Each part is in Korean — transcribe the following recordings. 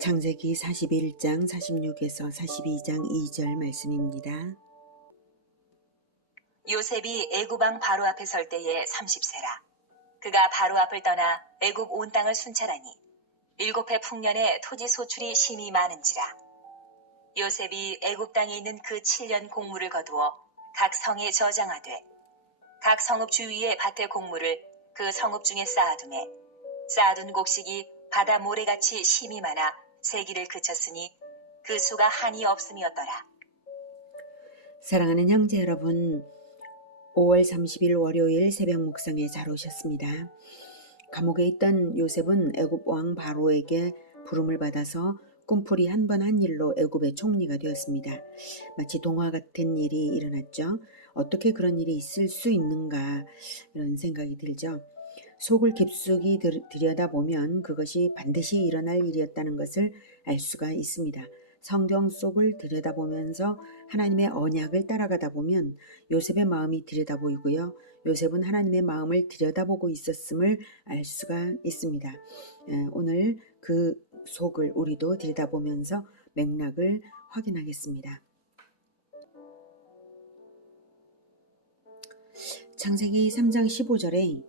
창세기 41장 46에서 42장 2절 말씀입니다. 요셉이 애굽 왕 바로 앞에 설 때에 30세라. 그가 바로 앞을 떠나 애굽 온 땅을 순찰하니 7해 풍년에 토지 소출이 심히 많은지라. 요셉이 애굽 땅에 있는 그 7년 곡물을 거두어 각 성에 저장하되 각 성읍 주위에 밭의 곡물을 그 성읍 중에 쌓아두매 쌓아둔 곡식이 바다 모래같이 심히 많아 세기를 그쳤으니 그 수가 한이 없음이었더라. 사랑하는 형제 여러분, 5월 30일 월요일 새벽 묵상에 잘 오셨습니다. 감옥에 있던 요셉은 애굽 왕 바로에게 부름을 받아서 꿈풀이 한 번 한 일로 애굽의 총리가 되었습니다. 마치 동화 같은 일이 일어났죠. 어떻게 그런 일이 있을 수 있는가 이런 생각이 들죠. 속을 깊숙이 들여다보면 그것이 반드시 일어날 일이었다는 것을 알 수가 있습니다. 성경 속을 들여다보면서 하나님의 언약을 따라가다 보면 요셉의 마음이 들여다보이고요. 요셉은 하나님의 마음을 들여다보고 있었음을 알 수가 있습니다. 오늘 그 속을 우리도 들여다보면서 맥락을 확인하겠습니다. 창세기 3장 15절에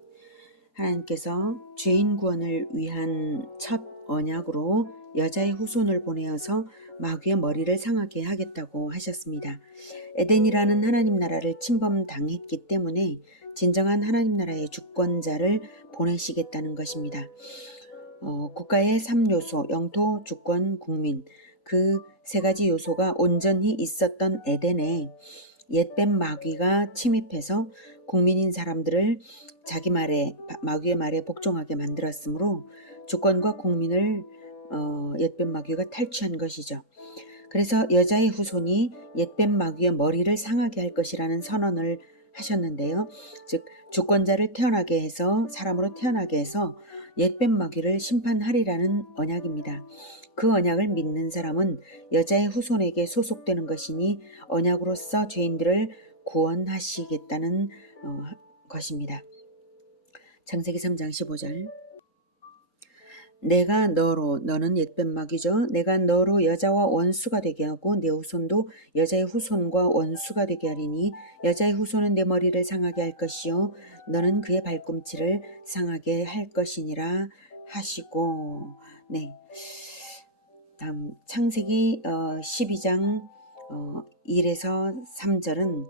하나님께서 죄인 구원을 위한 첫 언약으로 여자의 후손을 보내어서 마귀의 머리를 상하게 하겠다고 하셨습니다. 에덴이라는 하나님 나라를 침범당했기 때문에 진정한 하나님 나라의 주권자를 보내시겠다는 것입니다. 국가의 3요소, 영토, 주권, 국민, 그 세 가지 요소가 온전히 있었던 에덴에 옛뱀 마귀가 침입해서 국민인 사람들을 자기 말에 마귀의 말에 복종하게 만들었으므로 주권과 국민을 옛뱀 마귀가 탈취한 것이죠. 그래서 여자의 후손이 옛뱀 마귀의 머리를 상하게 할 것이라는 선언을 하셨는데요. 즉 주권자를 태어나게 해서 사람으로 태어나게 해서 옛뱀 마귀를 심판하리라는 언약입니다. 그 언약을 믿는 사람은 여자의 후손에게 소속되는 것이니 언약으로서 죄인들을 구원하시겠다는 것입니다. 창세기 3장 15절 내가 너로, 너는 옛뱀 마귀죠. 내가 너로 여자와 원수가 되게 하고 내 후손도 여자의 후손과 원수가 되게 하리니 여자의 후손은 내 머리를 상하게 할 것이요 너는 그의 발꿈치를 상하게 할 것이니라 하시고. 네. 다음 창세기 12장 1에서 3절은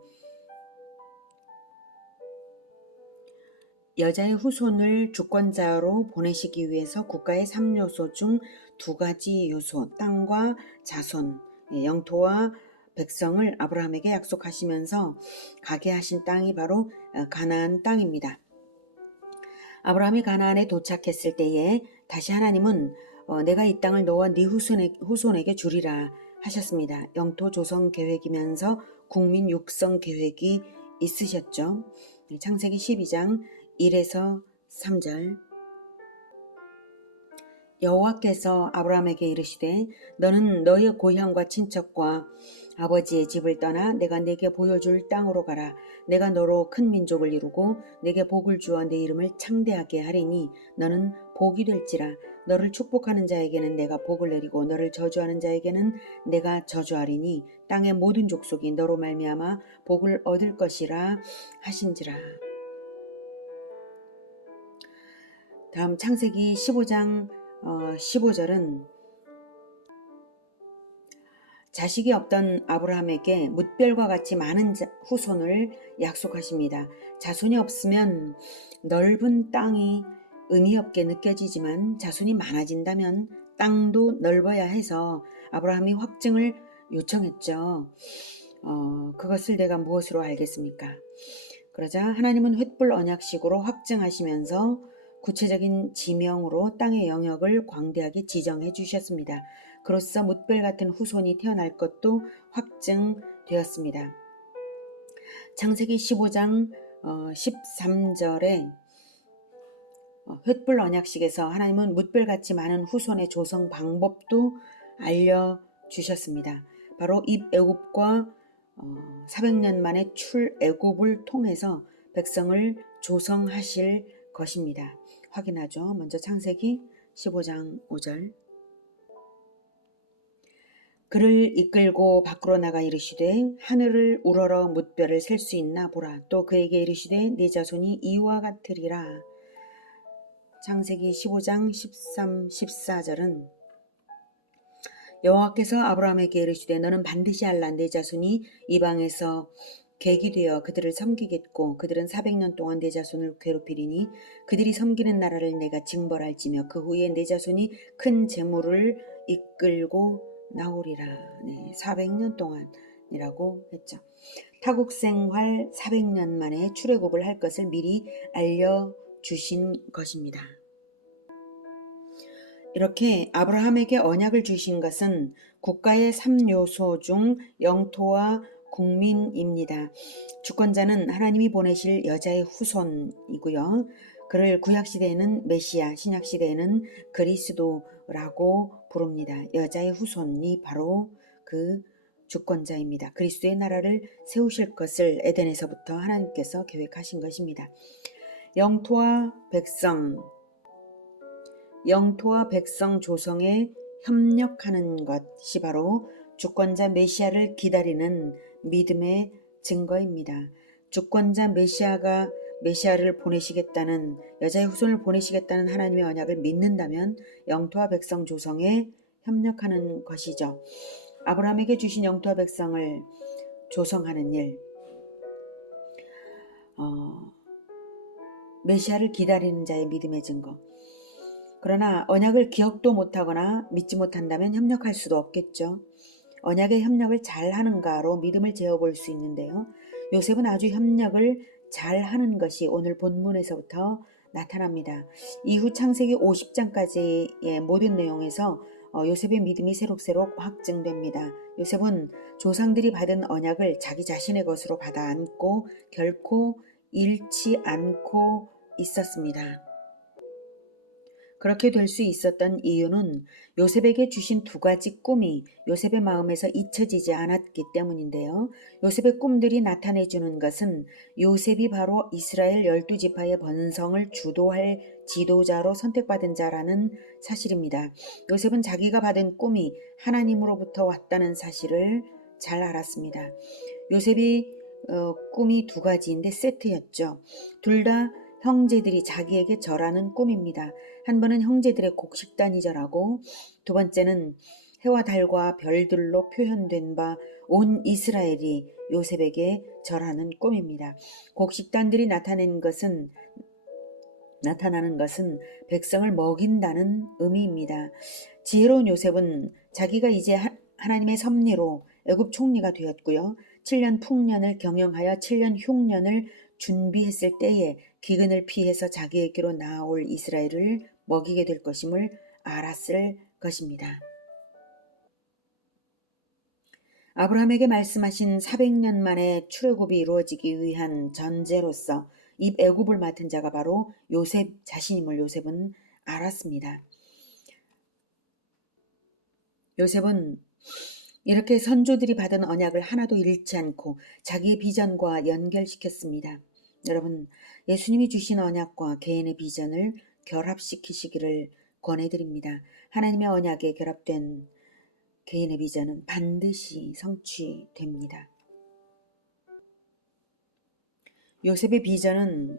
여자의 후손을 주권자로 보내시기 위해서 국가의 3요소 중 2가지 요소, 땅과 자손, 영토와 백성을 아브라함에게 약속하시면서 가게 하신 땅이 바로 가나안 땅입니다. 아브라함이 가나안에 도착했을 때에 다시 하나님은 내가 이 땅을 너와 네 후손에게 주리라 하셨습니다. 영토 조성 계획이면서 국민 육성 계획이 있으셨죠. 창세기 12장 1에서 3절 여호와께서 아브라함에게 이르시되 너는 너의 고향과 친척과 아버지의 집을 떠나 내가 네게 보여줄 땅으로 가라. 내가 너로 큰 민족을 이루고 네게 복을 주어 네 이름을 창대하게 하리니 너는 복이 될지라. 너를 축복하는 자에게는 내가 복을 내리고 너를 저주하는 자에게는 내가 저주하리니 땅의 모든 족속이 너로 말미암아 복을 얻을 것이라 하신지라. 다음 창세기 15장 15절은 자식이 없던 아브라함에게 뭇별과 같이 많은 후손을 약속하십니다. 자손이 없으면 넓은 땅이 의미 없게 느껴지지만 자손이 많아진다면 땅도 넓어야 해서 아브라함이 확증을 요청했죠. 그것을 내가 무엇으로 알겠습니까? 그러자 하나님은 횃불 언약식으로 확증하시면서 구체적인 지명으로 땅의 영역을 광대하게 지정해 주셨습니다. 그로써 뭇별 같은 후손이 태어날 것도 확증되었습니다. 창세기 15장 13절에 횃불 언약식에서 하나님은 뭇별같이 많은 후손의 조성 방법도 알려주셨습니다. 바로 입애굽과 400년 만에 출애굽을 통해서 백성을 조성하실 것입니다. 확인하죠. 먼저 창세기 15장 5절 그를 이끌고 밖으로 나가 이르시되 하늘을 우러러 뭇별을 셀 수 있나 보라. 또 그에게 이르시되 네 자손이 이와 같으리라. 창세기 15장 13, 14절은 여호와께서 아브라함에게 이르시되 너는 반드시 알라. 내 자손이 이방에서 객이 되어 그들을 섬기겠고 그들은 400년 동안 내 자손을 괴롭히리니 그들이 섬기는 나라를 내가 징벌할지며 그 후에 내 자손이 큰 재물을 이끌고 나오리라. 네, 400년 동안이라고 했죠. 타국 생활 400년 만에 출애굽을 할 것을 미리 알려주신 것입니다. 이렇게 아브라함에게 언약을 주신 것은 국가의 3요소 중 영토와 국민입니다. 주권자는 하나님이 보내실 여자의 후손이고요. 그를 구약시대에는 메시아, 신약시대에는 그리스도라고 부릅니다. 여자의 후손이 바로 그 주권자입니다. 그리스도의 나라를 세우실 것을 에덴에서부터 하나님께서 계획하신 것입니다. 영토와 백성 조성에 협력하는 것이 바로 주권자 메시아를 기다리는 믿음의 증거입니다. 주권자 메시아를 보내시겠다는 여자의 후손을 보내시겠다는 하나님의 언약을 믿는다면 영토와 백성 조성에 협력하는 것이죠. 아브라함에게 주신 영토와 백성을 조성하는 일, 메시아를 기다리는 자의 믿음의 증거. 그러나 언약을 기억도 못하거나 믿지 못한다면 협력할 수도 없겠죠. 언약의 협력을 잘하는가로 믿음을 재어볼 수 있는데요. 요셉은 아주 협력을 잘하는 것이 오늘 본문에서부터 나타납니다. 이후 창세기 50장까지의 모든 내용에서 요셉의 믿음이 새록새록 확증됩니다. 요셉은 조상들이 받은 언약을 자기 자신의 것으로 받아 안고 결코 잃지 않고 있었습니다. 그렇게 될 수 있었던 이유는 요셉에게 주신 두 가지 꿈이 요셉의 마음에서 잊혀지지 않았기 때문인데요. 요셉의 꿈들이 나타내주는 것은 요셉이 바로 이스라엘 12지파의 번성을 주도할 지도자로 선택받은 자라는 사실입니다. 요셉은 자기가 받은 꿈이 하나님으로부터 왔다는 사실을 잘 알았습니다. 요셉이 꿈이 두 가지인데 세트였죠. 둘 다 형제들이 자기에게 절하는 꿈입니다. 한 번은 형제들의 곡식단이 절하고 두 번째는 해와 달과 별들로 표현된 바 온 이스라엘이 요셉에게 절하는 꿈입니다. 곡식단들이 나타나는 것은 백성을 먹인다는 의미입니다. 지혜로운 요셉은 자기가 이제 하나님의 섭리로 애굽 총리가 되었고요. 7년 풍년을 경영하여 7년 흉년을 준비했을 때에 기근을 피해서 자기에게로 나아올 이스라엘을 먹이게 될 것임을 알았을 것입니다. 아브라함에게 말씀하신 400년 만에 출애굽이 이루어지기 위한 전제로서 이 애굽을 맡은 자가 바로 요셉 자신임을 요셉은 알았습니다. 요셉은 이렇게 선조들이 받은 언약을 하나도 잃지 않고 자기의 비전과 연결시켰습니다. 여러분, 예수님이 주신 언약과 개인의 비전을 결합시키시기를 권해드립니다. 하나님의 언약에 결합된 개인의 비전은 반드시 성취됩니다. 요셉의 비전은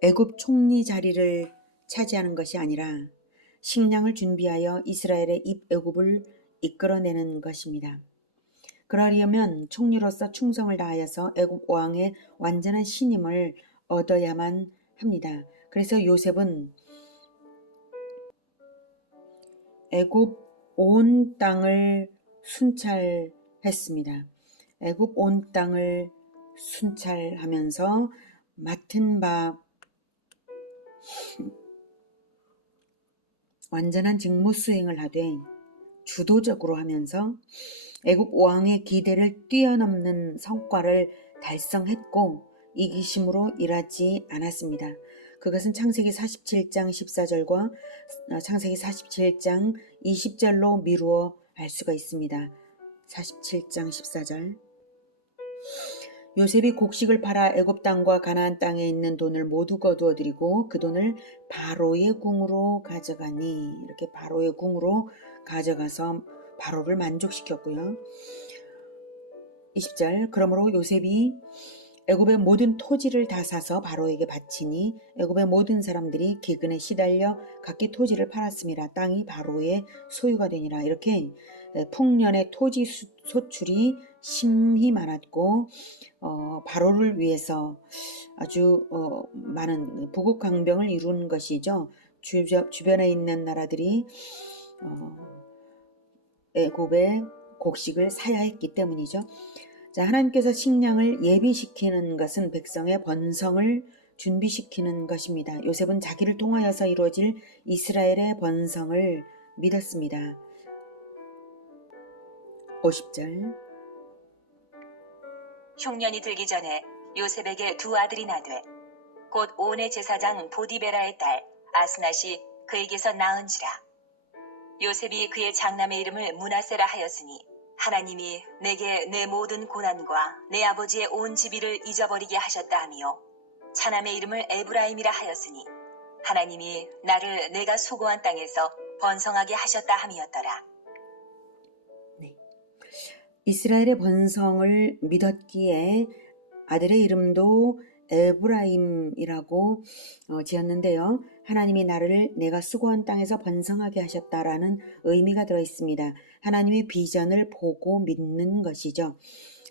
애굽 총리 자리를 차지하는 것이 아니라 식량을 준비하여 이스라엘의 입애굽을 이끌어내는 것입니다. 그러려면 총리로서 충성을 다하여서 애굽 왕의 완전한 신임을 얻어야만 합니다. 그래서 요셉은 애굽 온 땅을 순찰했습니다. 애굽 온 땅을 순찰하면서 맡은 바 완전한 직무 수행을 하되 주도적으로 하면서 애굽 왕의 기대를 뛰어넘는 성과를 달성했고 이기심으로 일하지 않았습니다. 그것은 창세기 47장 14절과 창세기 47장 20절로 미루어 알 수가 있습니다. 47장 14절 요셉이 곡식을 팔아 애굽 땅과 가나안 땅에 있는 돈을 모두 거두어 드리고 그 돈을 바로의 궁으로 가져가니 이렇게 바로의 궁으로 가져가서 바로를 만족시켰고요. 20절 그러므로 요셉이 애굽의 모든 토지를 다 사서 바로에게 바치니 애굽의 모든 사람들이 기근에 시달려 각기 토지를 팔았음이라. 땅이 바로의 소유가 되니라. 이렇게 풍년의 토지 소출이 심히 많았고 바로를 위해서 아주 많은 부국강병을 이룬 것이죠. 주변에 있는 나라들이 애굽의 곡식을 사야 했기 때문이죠. 자, 하나님께서 식량을 예비시키는 것은 백성의 번성을 준비시키는 것입니다. 요셉은 자기를 통하여서 이루어질 이스라엘의 번성을 믿었습니다. 50절 흉년이 들기 전에 요셉에게 두 아들이 나되 곧 온의 제사장 보디베라의 딸 아스낫이 그에게서 낳은지라. 요셉이 그의 장남의 이름을 므낫세라 하였으니 하나님이 내게 내 모든 고난과 내 아버지의 온 지비를 잊어버리게 하셨다 하며 차남의 이름을 에브라임이라 하였으니 하나님이 나를 내가 수고한 땅에서 번성하게 하셨다 함이었더라. 네. 이스라엘의 번성을 믿었기에 아들의 이름도 에브라임이라고 지었는데요. 하나님이 나를 내가 수고한 땅에서 번성하게 하셨다라는 의미가 들어있습니다. 하나님의 비전을 보고 믿는 것이죠.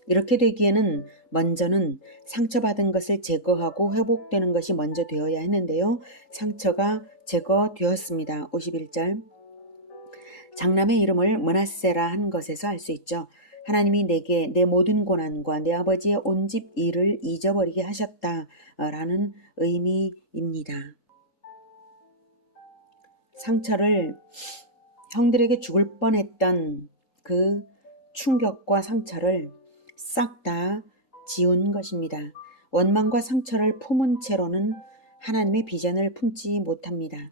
이렇게 되기에는 먼저는 상처받은 것을 제거하고 회복되는 것이 먼저 되어야 했는데요. 상처가 제거되었습니다. 51절 장남의 이름을 므낫세라 한 것에서 알 수 있죠. 하나님이 내게 내 모든 고난과 내 아버지의 온 집 일을 잊어버리게 하셨다라는 의미입니다. 상처를 형들에게 죽을 뻔했던 그 충격과 상처를 싹 다 지운 것입니다. 원망과 상처를 품은 채로는 하나님의 비전을 품지 못합니다.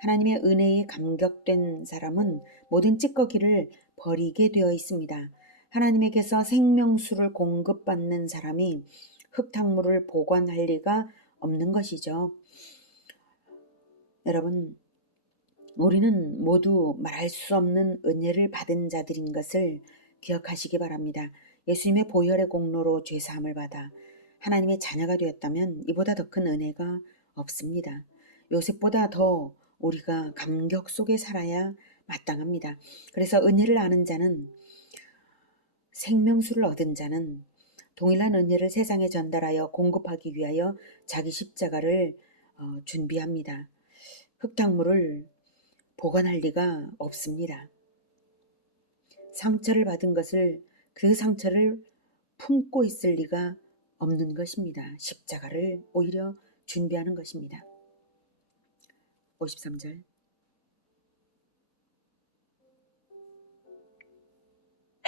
하나님의 은혜에 감격된 사람은 모든 찌꺼기를 버리게 되어 있습니다. 하나님에게서 생명수를 공급받는 사람이 흙탕물을 보관할 리가 없는 것이죠. 여러분, 우리는 모두 말할 수 없는 은혜를 받은 자들인 것을 기억하시기 바랍니다. 예수님의 보혈의 공로로 죄사함을 받아 하나님의 자녀가 되었다면 이보다 더 큰 은혜가 없습니다. 요셉보다 더 우리가 감격 속에 살아야 마땅합니다. 그래서 은혜를 아는 자는, 생명수를 얻은 자는 동일한 은혜를 세상에 전달하여 공급하기 위하여 자기 십자가를 준비합니다. 흙탕물을 보관할 리가 없습니다. 상처를 받은 것을, 그 상처를 품고 있을 리가 없는 것입니다. 십자가를 오히려 준비하는 것입니다. 53절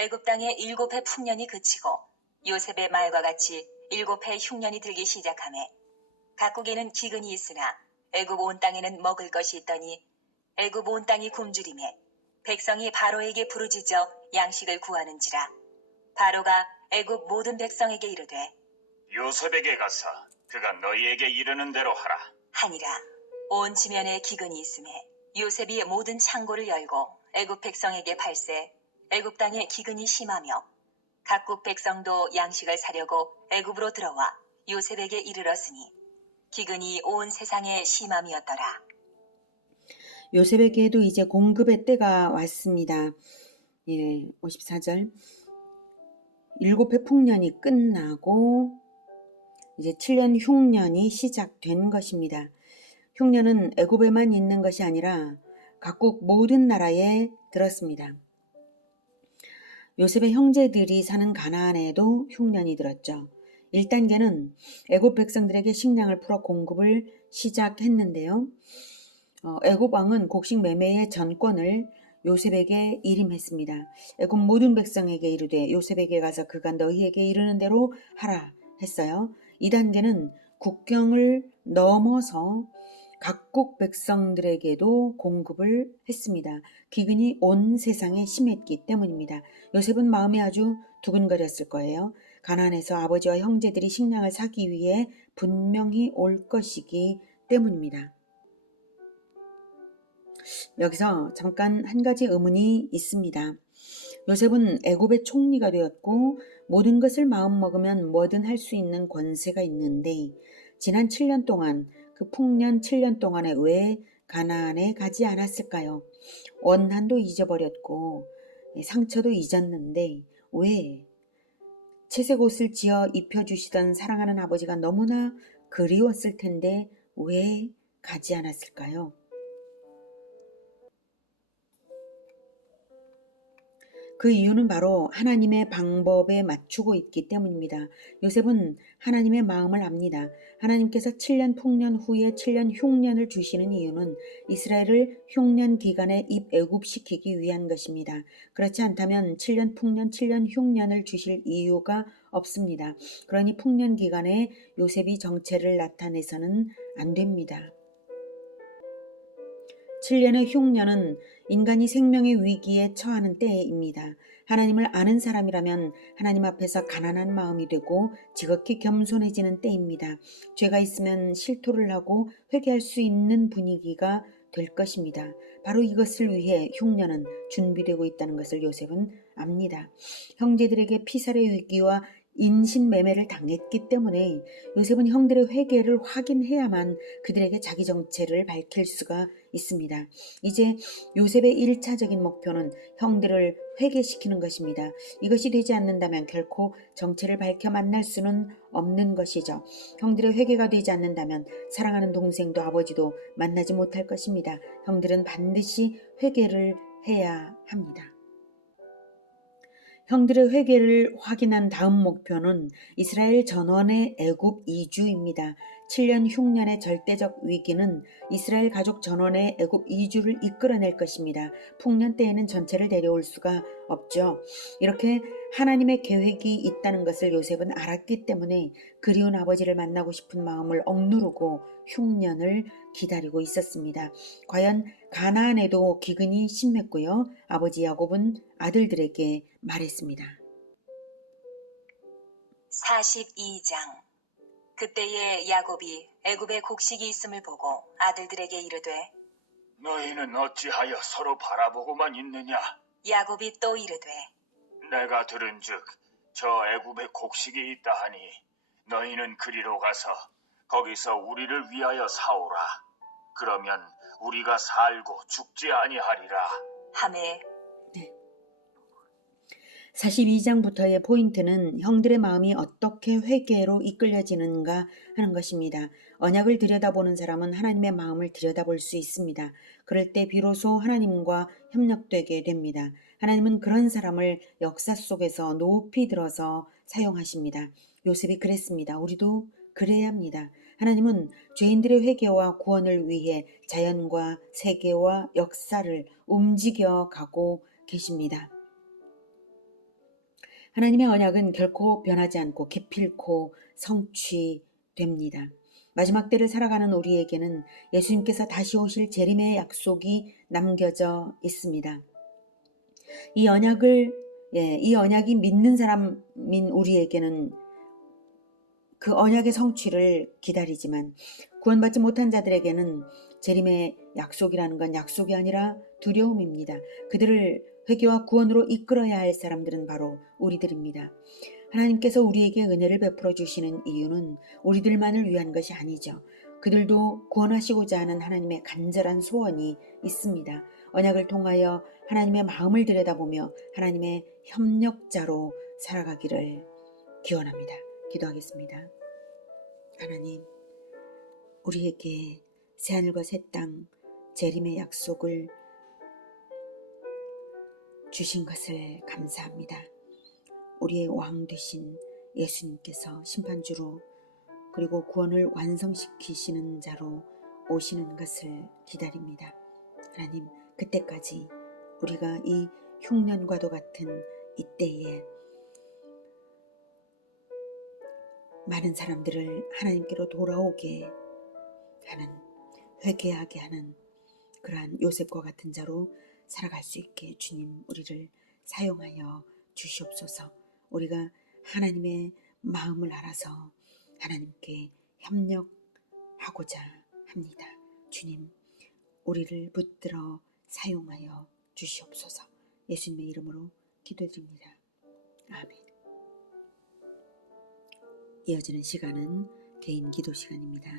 애굽 땅의 7해 풍년이 그치고 요셉의 말과 같이 7해 흉년이 들기 시작하매 각국에는 기근이 있으나 애굽 온 땅에는 먹을 것이 있더니 애굽 온 땅이 굶주림에 백성이 바로에게 부르짖어 양식을 구하는지라. 바로가 애굽 모든 백성에게 이르되 요셉에게 가서 그가 너희에게 이르는 대로 하라. 하니라. 온 지면에 기근이 있음에 요셉이 모든 창고를 열고 애굽 백성에게 발세 애굽 땅에 기근이 심하며 각국 백성도 양식을 사려고 애굽으로 들어와 요셉에게 이르렀으니 기근이 온 세상에 심함이었더라. 요셉에게도 이제 공급의 때가 왔습니다. 54절 7해 풍년이 끝나고 이제 7년 흉년이 시작된 것입니다. 흉년은 애굽에만 있는 것이 아니라 각국 모든 나라에 들었습니다. 요셉의 형제들이 사는 가나안에도 흉년이 들었죠. 1단계는 애굽 백성들에게 식량을 풀어 공급을 시작했는데요. 애굽 왕은 곡식 매매의 전권을 요셉에게 일임했습니다. 애굽 모든 백성에게 이르되 요셉에게 가서 그가 너희에게 이르는 대로 하라 했어요. 2단계는 국경을 넘어서 각국 백성들에게도 공급을 했습니다. 기근이 온 세상에 심했기 때문입니다. 요셉은 마음이 아주 두근거렸을 거예요. 가나안에서 아버지와 형제들이 식량을 사기 위해 분명히 올 것이기 때문입니다. 여기서 잠깐 한 가지 의문이 있습니다. 요셉은 애굽의 총리가 되었고 모든 것을 마음먹으면 뭐든 할 수 있는 권세가 있는데 지난 7년 동안 그 풍년 7년 동안에 왜 가나안에 가지 않았을까요? 원한도 잊어버렸고 상처도 잊었는데 왜 채색 옷을 지어 입혀주시던 사랑하는 아버지가 너무나 그리웠을 텐데 왜 가지 않았을까요? 그 이유는 바로 하나님의 방법에 맞추고 있기 때문입니다. 요셉은 하나님의 마음을 압니다. 하나님께서 7년 풍년 후에 7년 흉년을 주시는 이유는 이스라엘을 흉년 기간에 입애굽시키기 위한 것입니다. 그렇지 않다면 7년 풍년 7년 흉년을 주실 이유가 없습니다. 그러니 풍년 기간에 요셉이 정체를 나타내서는 안 됩니다. 7년의 흉년은 인간이 생명의 위기에 처하는 때입니다. 하나님을 아는 사람이라면 하나님 앞에서 가난한 마음이 되고 지극히 겸손해지는 때입니다. 죄가 있으면 실토를 하고 회개할 수 있는 분위기가 될 것입니다. 바로 이것을 위해 흉년은 준비되고 있다는 것을 요셉은 압니다. 형제들에게 피살의 위기와 인신매매를 당했기 때문에 요셉은 형들의 회개를 확인해야만 그들에게 자기 정체를 밝힐 수가 있습니다. 이제 요셉의 1차적인 목표는 형들을 회개시키는 것입니다. 이것이 되지 않는다면 결코 정체를 밝혀 만날 수는 없는 것이죠. 형들의 회개가 되지 않는다면 사랑하는 동생도 아버지도 만나지 못할 것입니다. 형들은 반드시 회개를 해야 합니다. 형들의 회개를 확인한 다음 목표는 이스라엘 전원의 애굽 이주입니다. 7년 흉년의 절대적 위기는 이스라엘 가족 전원의 애굽 이주를 이끌어낼 것입니다. 풍년 때에는 전체를 데려올 수가 없죠. 이렇게 하나님의 계획이 있다는 것을 요셉은 알았기 때문에 그리운 아버지를 만나고 싶은 마음을 억누르고 흉년을 기다리고 있었습니다. 과연 가나안에도 기근이 심했고요. 아버지 야곱은 아들들에게 말했습니다. 42장. 그때에 야곱이 애굽에 곡식이 있음을 보고 아들들에게 이르되 너희는 어찌하여 서로 바라보고만 있느냐? 야곱이 또 이르되 내가 들은즉 저 애굽에 곡식이 있다 하니 너희는 그리로 가서 거기서 우리를 위하여 사오라. 그러면 우리가 살고 죽지 아니하리라. 하매 42장부터의 포인트는 형들의 마음이 어떻게 회개로 이끌려지는가 하는 것입니다. 언약을 들여다보는 사람은 하나님의 마음을 들여다볼 수 있습니다. 그럴 때 비로소 하나님과 협력되게 됩니다. 하나님은 그런 사람을 역사 속에서 높이 들어서 사용하십니다. 요셉이 그랬습니다. 우리도 그래야 합니다. 하나님은 죄인들의 회개와 구원을 위해 자연과 세계와 역사를 움직여 가고 계십니다. 하나님의 언약은 결코 변하지 않고 기필코 성취됩니다. 마지막 때를 살아가는 우리에게는 예수님께서 다시 오실 재림의 약속이 남겨져 있습니다. 이 언약이 믿는 사람인 우리에게는 그 언약의 성취를 기다리지만 구원받지 못한 자들에게는 재림의 약속이라는 건 약속이 아니라 두려움입니다. 그들을 회개와 구원으로 이끌어야 할 사람들은 바로 우리들입니다. 하나님께서 우리에게 은혜를 베풀어 주시는 이유는 우리들만을 위한 것이 아니죠. 그들도 구원하시고자 하는 하나님의 간절한 소원이 있습니다. 언약을 통하여 하나님의 마음을 들여다보며 하나님의 협력자로 살아가기를 기원합니다. 기도하겠습니다. 하나님, 우리에게 새하늘과 새 땅 재림의 약속을 주신 것을 감사합니다. 우리의 왕 되신 예수님께서 심판주로 그리고 구원을 완성시키시는 자로 오시는 것을 기다립니다. 하나님, 그때까지 우리가 이 흉년과도 같은 이때에 많은 사람들을 하나님께로 돌아오게 하는, 회개하게 하는 그러한 요셉과 같은 자로 살아갈 수 있게 주님 우리를 사용하여 주시옵소서. 우리가 하나님의 마음을 알아서 하나님께 협력하고자 합니다. 주님, 우리를 붙들어 사용하여 주시옵소서. 예수님의 이름으로 기도드립니다. 아멘. 이어지는 시간은 개인 기도 시간입니다.